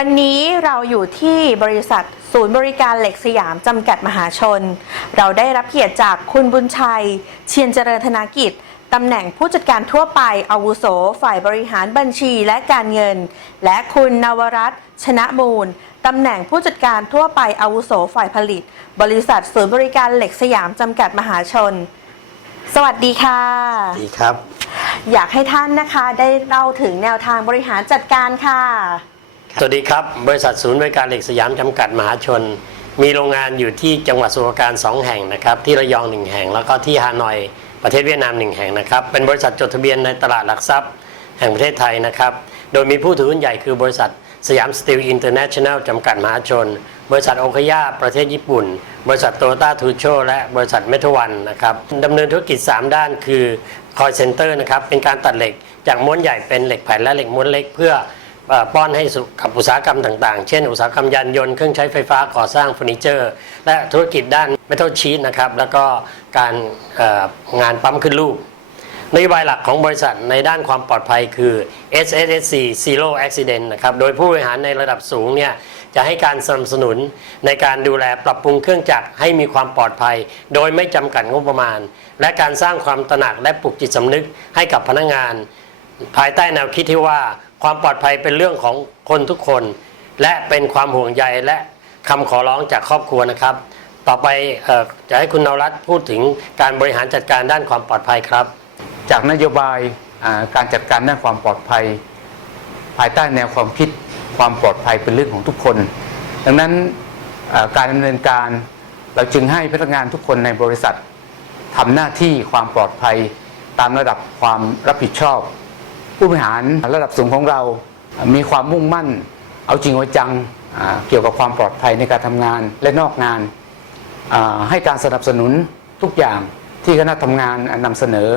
วันนี้เราอยู่ที่บริษัทศูนย์บริการเหล็กสยามจำกัดมหาชน เราได้รับเกียรติจากคุณบุญชัย เชียนเจริญธนากิจตำแหน่งผู้จัดการทั่วไปอาวุโส ฝ่ายบริหารบัญชีและการเงิน และคุณนวรัตน์ชนะมูลตำแหน่งผู้จัดการทั่วไปอาวุโสฝ่ายผลิต บริษัทศูนย์บริการเหล็กสยามจำกัดมหาชน สวัสดีค่ะ ดีครับ อยากให้ท่านนะคะได้เล่าถึงแนวทางบริหารจัดการค่ะ สวัสดีครับ บริษัทศูนย์บริการเหล็กสยามจำกัดมหาชน มีโรงงานอยู่ที่จังหวัดสุรปราการ2แห่งนะครับ ที่ระยอง1แห่ง แล้วก็ที่ฮานอย ประเทศเวียดนาม1แห่งนะครับ เป็นบริษัทจดทะเบียนในตลาดหลักทรัพย์ แห่งประเทศไทยนะครับ โดยมีผู้ถือหุ้นใหญ่คือบริษัทสยามสตีลอินเตอร์เนชั่นแนลจำกัดมหาชน บริษัทโอคย่าประเทศญี่ปุ่น บริษัทโตโยต้าทูโชและบริษัทเมทวันนะครับดำเนินธุรกิจ 3 ด้านคือคอยเซ็นเตอร์นะครับเป็นการตัดเหล็กจากม้วนใหญ่เป็นเหล็กแผ่นและเหล็กม้วนเล็กเพื่อ ป้อนให้กับอุตสาหกรรมต่างๆ เช่น อุตสาหกรรมยานยนต์เครื่องใช้ไฟฟ้าก่อสร้างเฟอร์นิเจอร์ และธุรกิจด้าน Metal Sheet นะครับแล้วก็การงานปั๊มขึ้นรูปนโยบายหลักของบริษัทในด้านความปลอดภัยคือ SSSC Zero Accident นะครับ โดยผู้บริหารในระดับสูงเนี่ยจะให้การสนับสนุนในการดูแลปรับปรุงเครื่องจักรให้มีความปลอดภัย โดยไม่จำกัดงบประมาณ และการสร้างความตระหนักและปลุกจิตสำนึกให้กับพนักงาน ภายใต้แนวคิดที่ว่า ความปลอดภัยเป็นเรื่องของคนทุกคน และเป็นความห่วงใยและคำขอร้องจากครอบครัวนะครับ ต่อไปออจะให้คุณนวรัตน์พูดถึงการบริหารจัดการด้านความปลอดภัยครับ จากนโยบายการจัดการด้านความปลอดภัย ภายใต้แนวความคิดความปลอดภัยเป็นเรื่องของทุกคน ดังนั้นการดำเนินการเราจึงให้พนักงานทุกคนในบริษัททำหน้าที่ความปลอดภัยตามระดับความรับผิดชอบ ผู้บริหารระดับสูงของเรา มีความมุ่งมั่น เอาจริงเอาจังเกี่ยวกับความปลอดภัยในการทำงานและนอกงาน ให้การสนับสนุนทุกอย่างที่คณะทำงานนำเสนอ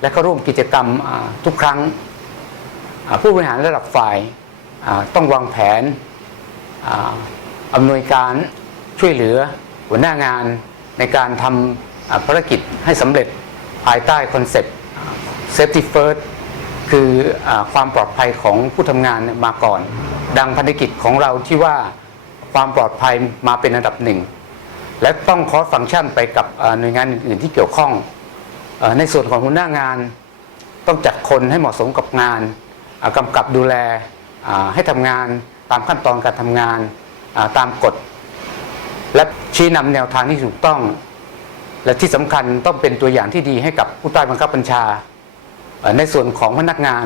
และเขาร่วมกิจกรรมทุกครั้ง ผู้บริหารระดับฝ่ายต้องวางแผนอำนวยการช่วยเหลือหัวหน้างานในการทำภารกิจให้สำเร็จภายใต้คอนเซ็ปต์ safety first คืออความปลอดภัยของผู้ทำงานนมาก่อน ดังพันธกิจของเราที่ว่าความปลอดภัยมาเป็นอันดับหนึ่ง และต้องคอสฟังก์ชันไปกับหน่วยงานอื่นๆที่เกี่ยวข้องอในส่วนของหัวหน้างาน ต้องจัดคนให้เหมาะสมกับงานอ่ากำกับดูแลให้ทำงานตามขั้นตอนการทำงานตามกฎ และชี้นำแนวทางที่ถูกต้อง และที่สำคัญต้องเป็นตัวอย่างที่ดีให้กับผู้ใต้บังคับบัญชา ในส่วนของพนักงาน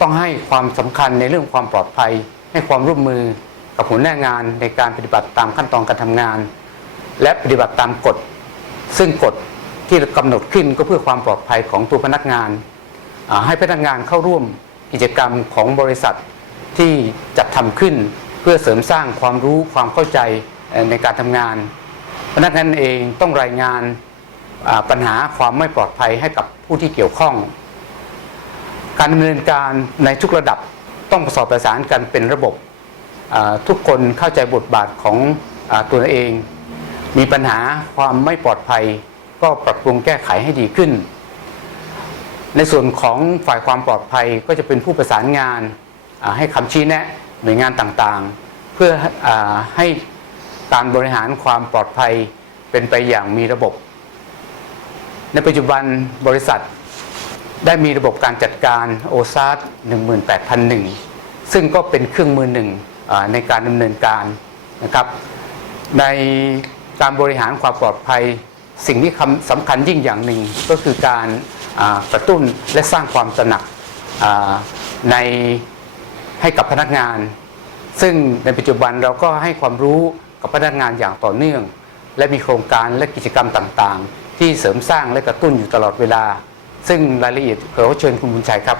ต้องให้ความสำคัญในเรื่องความปลอดภัย ให้ความร่วมมือกับหัวหน้างานในการปฏิบัติตามขั้นตอนการทำงาน และปฏิบัติตามกฎ ซึ่งกฎที่กำหนดขึ้นก็เพื่อความปลอดภัยของตัวพนักงาน ให้พนักงานเข้าร่วมกิจกรรมของบริษัทที่จัดทำขึ้น เพื่อเสริมสร้างความรู้ความเข้าใจในการทำงาน พนักงานเองต้องรายงานปัญหาความไม่ปลอดภัยให้กับผู้ที่เกี่ยวข้อง การดำเนินการในทุกระดับต้องประสานประสานกันเป็นระบบทุกคนเข้าใจบทบาทของอตัวเอง มีปัญหาความไม่ปลอดภัย ก็ปรับปรุงแก้ไขให้ดีขึ้น ในส่วนของฝ่ายความปลอดภัยก็จะเป็นผู้ประสานงานให้คำชี้แนะหน่วยงานต่างๆ เพื่ออให้การบริหารความปลอดภัยเป็นไปอย่างมีระบบ ในปัจจุบันบริษัท ได้มีระบบการจัดการโอซาร์18001 ซึ่งก็เป็นเครื่องมือหนึ่งในการดำเนินการนะครับ ในการบริหารความปลอดภัย สิ่งที่สำคัญยิ่งอย่างหนึ่งก็คือการกระตุ้นและสร้างความตระหนักในให้กับพนักงาน ซึ่งในปัจจุบันเราก็ให้ความรู้กับพนักงานอย่างต่อเนื่อง และมีโครงการและกิจกรรมต่างๆ ที่เสริมสร้างและกระตุ้นอยู่ตลอดเวลา ซึ่งรายละเอียดขอเชิญคุณบุญชัยครับ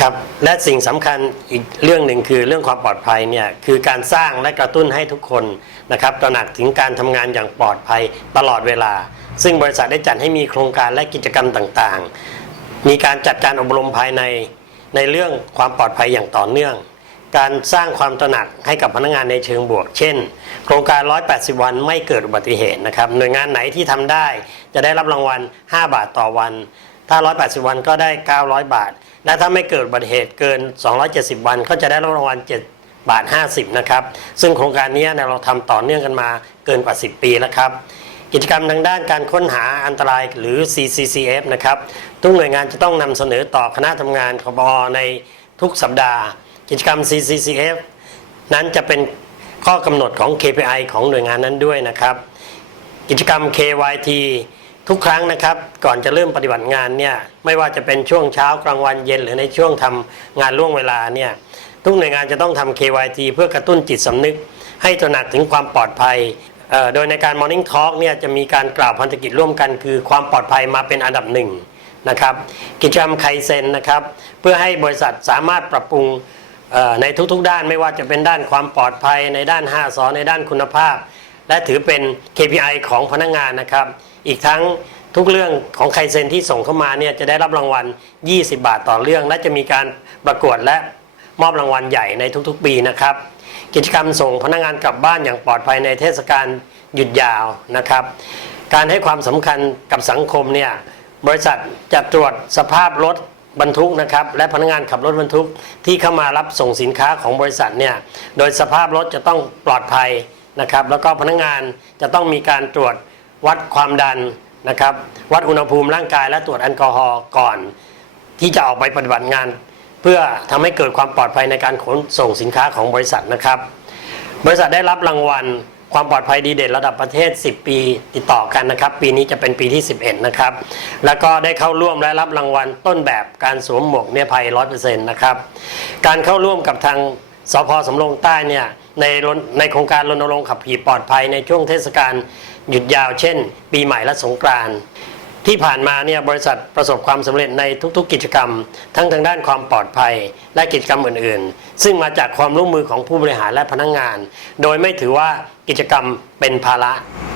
ครับและสิ่งสำคัญอีกเรื่องหนึ่งคือเรื่องความปลอดภัยเนี่ยคือการสร้างและกระตุ้นให้ทุกคนนะครับตระหนักถึงการทำงานอย่างปลอดภัยตลอดเวลา ซึ่งบริษัทได้จัดให้มีโครงการและกิจกรรมต่างๆ มีการจัดการอบรมภายในในเรื่องความปลอดภัยอย่างต่อเนื่อง การสร้างความตระหนักให้กับพนักงานในเชิงบวก เช่น โครงการ 180 วันไม่เกิดอุบัติเหตุนะครับหน่วยงานไหนที่ทำได้จะได้รับรางวัล 5 บาทต่อวัน ถ้า 180 วันก็ได้ 900 บาท และถ้าไม่เกิดอุบัติเหตุเกิน 270 วันก็จะได้รับรางวัล 7 บาท 50 นะครับ ซึ่งโครงการนี้เราทำต่อเนื่องกันมาเกินกว่า 10 ปีแล้วครับ กิจกรรมทางด้านการค้นหาอันตรายหรือ CCCF นะครับ ทุกหน่วยงานจะต้องนำเสนอต่อคณะทำงานคบในทุกสัปดาห์ กิจกรรม CCCF นั้นจะเป็นข้อกำหนดของ KPI ของหน่วยงานนั้นด้วยนะครับ กิจกรรม KYT ทุกครั้งนะครับก่อนจะเริ่มปฏิบัติงานเนี่ยไม่ว่าจะเป็นช่วงเช้ากลางวันเย็น หรือในช่วงทำงานล่วงเวลาเนี่ยทุกหน่วยงานจะต้องทำ KYT เพื่อกระตุ้นจิตสำนึก ให้ตระหนักถึงความปลอดภัย โดยในการ Morning Talk เนี่ยจะมีการกล่าวพันธกิจร่วมกัน คือความปลอดภัยมาเป็นอันดับหนึ่งนะครับกิจกรรมไคเซนนะครับเพื่อให้บริษัทสามารถปรับปรุงในทุกๆ ด้านไม่ว่าจะเป็นด้านความปลอดภัยในด้าน5สอในด้านคุณภาพ และถือเป็น KPI ของพนักงานนะครับ อีกทั้งทุกเรื่องของไครเซ็นที่ส่งเข้ามาเนี่ยจะได้รับรางวัล 20 บาทต่อเรื่อง และจะมีการประกวดและมอบรางวัลใหญ่ในทุกๆปีนะครับ กิจกรรมส่งพนักงานกลับบ้านอย่างปลอดภัยในเทศกาลหยุดยาวนะครับ การให้ความสำคัญกับสังคมเนี่ยบริษัทจะตรวจสภาพรถบรรทุกนะครับและพนักงานขับรถบรรทุกที่เข้ามารับส่งสินค้าของบริษัทเนี่ยโดยสภาพรถจะต้องปลอดภัยนะครับ แล้วก็พนักงานจะต้องมีการตรวจ วัดความดันนะครับ วัดอุณหภูมิร่างกายและตรวจแอลกอฮอล์ก่อน ที่จะออกไปปฏิบัติงาน เพื่อทำให้เกิดความปลอดภัยในการขนส่งสินค้าของบริษัทนะครับ บริษัทได้รับรางวัลความปลอดภัยดีเด่นระดับประเทศ 10 ปีติดต่อกันนะครับ ปีนี้จะเป็นปีที่ 11 นะครับ แล้วก็ได้เข้าร่วมและรับรางวัลต้นแบบการสวมหมวกนิรภัย 100%นะครับ การเข้าร่วมกับทางสพสำโรงใต้เนี่ยในในโครงการรณรงค์ขับขี่ปลอดภัยในช่วงเทศกาล หยุดยาวเช่น ปีใหม่และสงกรานต์ที่ผ่านมาเนี่ยบริษัทประสบความสำเร็จในทุกๆ กิจกรรม ทั้งทางด้านความปลอดภัยและกิจกรรมอื่นๆ ซึ่งมาจากความร่วมมือของผู้บริหารและพนักงงาน โดยไม่ถือว่ากิจกรรมเป็นภาระ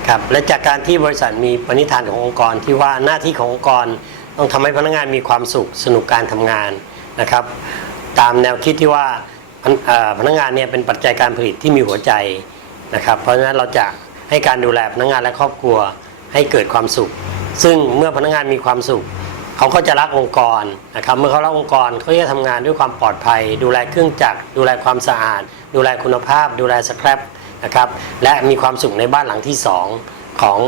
ครับและจากการที่บริษัทมีปณิธานขององค์กรที่ว่าหน้าที่ขององค์กร ต้องทำให้พนักงานมีความสุขสนุกการทำงานนะครับ ตามแนวคิดที่ว่าพนเอ่อพนักงานเนี่ยเป็นปัจจัยการผลิตที่มีหัวใจนะครับ เพราะฉะนั้นเราจะ ให้การดูแลพนักงานและครอบครัวให้เกิดความสุข ซึ่งเมื่อพนักงานมีความสุข เขาก็จะรักองค์กรนะครับเมื่อเขารักองค์กรเขาจะทำงานด้วยความปลอดภัย ดูแลเครื่องจักรดูแลความสะอาด ดูแลคุณภาพ ดูแลสครับนะครับและมีความสุขในบ้านหลังที่สองของ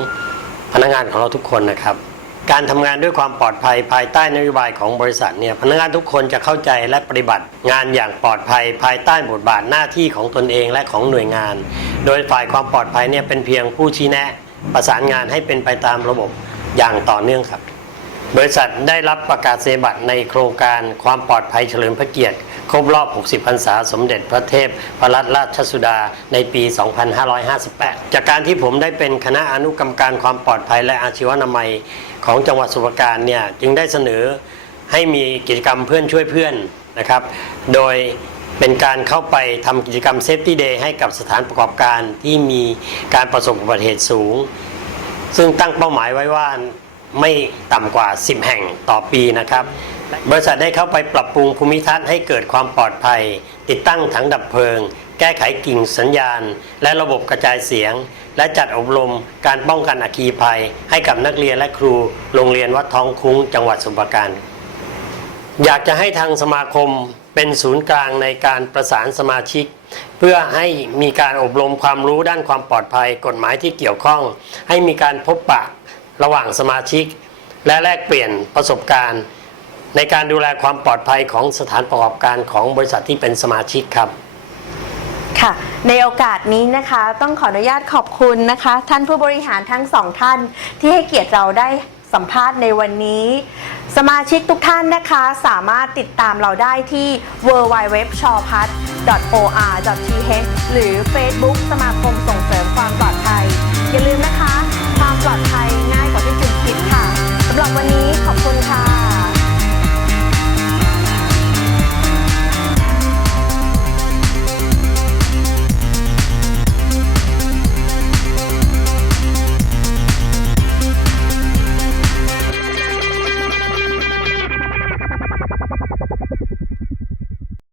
พนักงานของเราทุกคนนะครับ การทำงานด้วยความปลอดภัยภายใต้นโยบายของบริษัทเนี่ยพนักงานทุกคนจะเข้าใจและปฏิบัติงานอย่างปลอดภัย ภายใต้บทบาทหน้าที่ของตนเองและของหน่วยงาน โดยฝ่ายความปลอดภัยเนี่ยเป็นเพียงผู้ชี้แนะ ประสานงานให้เป็นไปตามระบบอย่างต่อเนื่องครับ บริษัทได้รับประกาศเสบัตรในโครงการความปลอดภัยเฉลิมพระเกียรติ ครบรอบ 60 พรรษาสมเด็จพระเทพพระรัตนราชสุดาในปี 2558 จากการที่ผมได้เป็นคณะอนุกรรมการความปลอดภัยและอาชีวนามัย ของจังหวัดสุพรราการเนี่ยจึงได้เสนอให้มีกิจกรรมเพื่อนช่วยเพื่อนนะครับ โดยเป็นการเข้าไปทำกิจกรรมเซฟตี้เดย์ให้กับสถานประกอบการที่มีการประสบอุบัติเหตุสูง ซึ่งตั้งเป้าหมายไว้ว่าไม่ต่ำกว่า 10 แห่งต่อปีนะครับ บริษัทได้เข้าไปปรับปรุงภูมิทัศน์ให้เกิดความปลอดภัย ติดตั้งถังดับเพลิง แก้ไขกิ่งสัญญาณ และระบบกระจายเสียง และจัดอบรมการป้องกันอัคคีภัย ให้กับนักเรียนและครูโรงเรียนวัดท้องคุ้ง จังหวัดสมุพรปราการ อยากจะให้ทางสมาคมเป็นศูนย์กลางในการประสานสมาชิก เพื่อให้มีการอบรมความรู้ด้านความปลอดภัย กฎหมายที่เกี่ยวข้อง ให้มีการพบปะระหว่างสมาชิก และแลกเปลี่ยนประสบการณ์ ในการดูแลความปลอดภัยของสถานประกอบการของบริษัทที่เป็นสมาชิกครับ ค่ะในโอกาสนี้นะคะต้องขออนุญาตขอบคุณนะคะ ท่านผู้บริหารทั้งสองท่านที่ให้เกียรติเราได้สัมภาษณ์ในวันนี้ สมาชิกทุกท่านนะคะสามารถติดตามเราได้ที่ w w w s h o p a t o r t h หรือ Facebook สมาคมส่งเสริมความปลอดภัย อย่าลืมนะคะ ความปลอดภัยง่ายกว่าที่คุณคิดค่ะสำหรับวันนี้ขอบคุณค่ะ